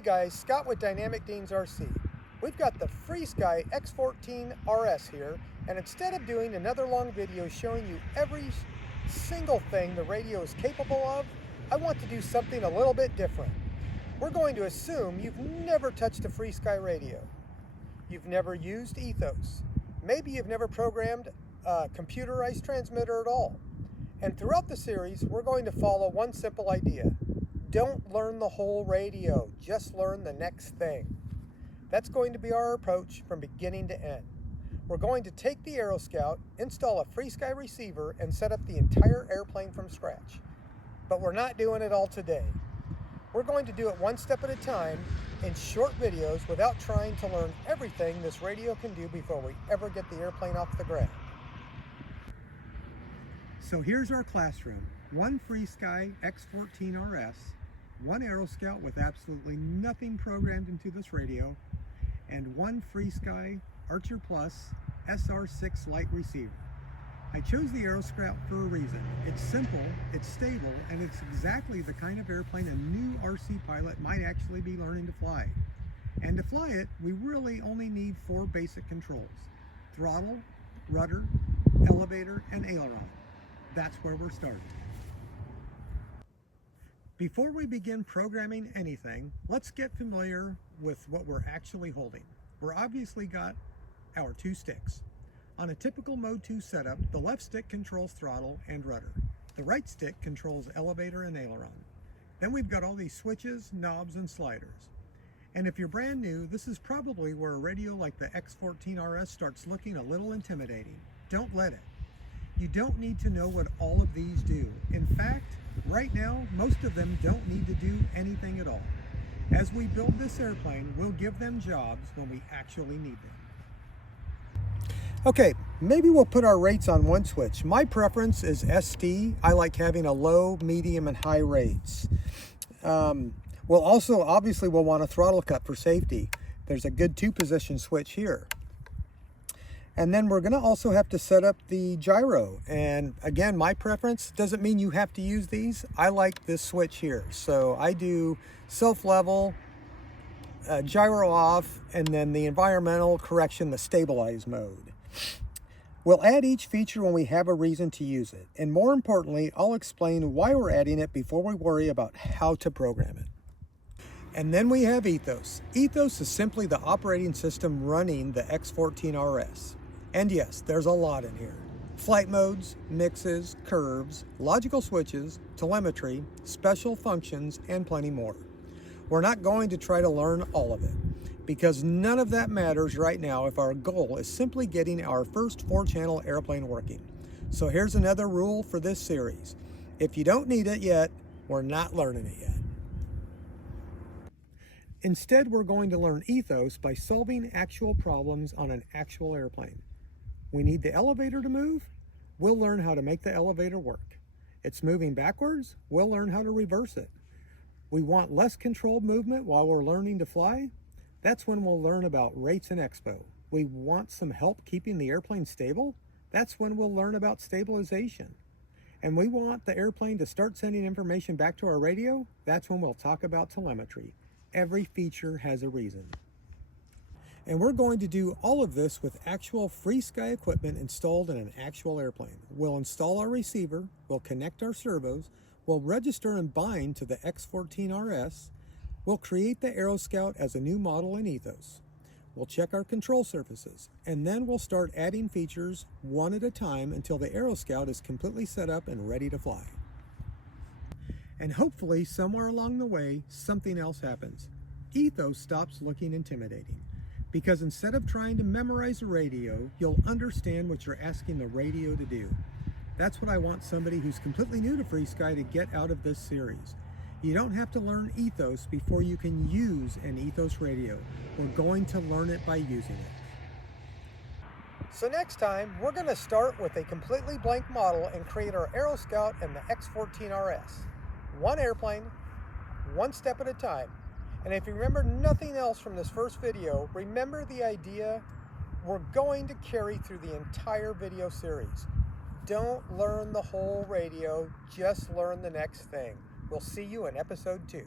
Hey guys, Scott with Dynamic Deans RC. We've got the FrSky X14RS here, and instead of doing another long video showing you every single thing the radio is capable of, I want to do something a little bit different. We're going to assume you've never touched a FrSky radio. You've never used ETHOS. Maybe you've never programmed a computerized transmitter at all. And throughout the series, we're going to follow one simple idea. Don't learn the whole radio, just learn the next thing. That's going to be our approach from beginning to end. We're going to take the AeroScout, install a FrSky receiver, and set up the entire airplane from scratch. But we're not doing it all today. We're going to do it one step at a time in short videos without trying to learn everything this radio can do before we ever get the airplane off the ground. So here's our classroom. One FrSky X14RS, one AeroScout with absolutely nothing programmed into this radio, and one FrSky Archer Plus SR6 light receiver. I chose the AeroScout for a reason. It's simple, it's stable, and it's exactly the kind of airplane a new RC pilot might actually be learning to fly. And to fly it, we really only need 4 basic controls: throttle, rudder, elevator, and aileron. That's where we're starting. Before we begin programming anything, let's get familiar with what we're actually holding. We're obviously got our 2 sticks. On a typical Mode 2 setup, the left stick controls throttle and rudder. The right stick controls elevator and aileron. Then we've got all these switches, knobs, and sliders. And if you're brand new, this is probably where a radio like the X14RS starts looking a little intimidating. Don't let it. You don't need to know what all of these do. In fact, right now, most of them don't need to do anything at all. As we build this airplane, we'll give them jobs when we actually need them. Okay, maybe we'll put our rates on one switch. My preference is ST. I like having a low, medium, and high rates. We'll also, obviously, we'll want a throttle cut for safety. There's a good 2-position switch here. And then we're going to also have to set up the gyro. And again, my preference doesn't mean you have to use these. I like this switch here. So I do self-level, gyro off, and then the environmental correction, the stabilize mode. We'll add each feature when we have a reason to use it. And more importantly, I'll explain why we're adding it before we worry about how to program it. And then we have ETHOS. ETHOS is simply the operating system running the X14RS. And yes, there's a lot in here. Flight modes, mixes, curves, logical switches, telemetry, special functions, and plenty more. We're not going to try to learn all of it, because none of that matters right now if our goal is simply getting our first 4-channel airplane working. So here's another rule for this series. If you don't need it yet, we're not learning it yet. Instead, we're going to learn ETHOS by solving actual problems on an actual airplane. We need the elevator to move. We'll learn how to make the elevator work. It's moving backwards. We'll learn how to reverse it. We want less controlled movement while we're learning to fly. That's when we'll learn about rates and expo. We want some help keeping the airplane stable. That's when we'll learn about stabilization. And we want the airplane to start sending information back to our radio. That's when we'll talk about telemetry. Every feature has a reason. And we're going to do all of this with actual FrSky equipment installed in an actual airplane. We'll install our receiver, we'll connect our servos, we'll register and bind to the X14RS, we'll create the AeroScout as a new model in ETHOS. We'll check our control surfaces, and then we'll start adding features one at a time until the AeroScout is completely set up and ready to fly. And hopefully, somewhere along the way, something else happens. ETHOS stops looking intimidating. Because instead of trying to memorize a radio, you'll understand what you're asking the radio to do. That's what I want somebody who's completely new to FrSky to get out of this series. You don't have to learn ETHOS before you can use an ETHOS radio. We're going to learn it by using it. So next time, we're going to start with a completely blank model and create our AeroScout and the X14RS. One airplane, one step at a time. And if you remember nothing else from this first video, remember the idea we're going to carry through the entire video series. Don't learn the whole radio, just learn the next thing. We'll see you in episode 2.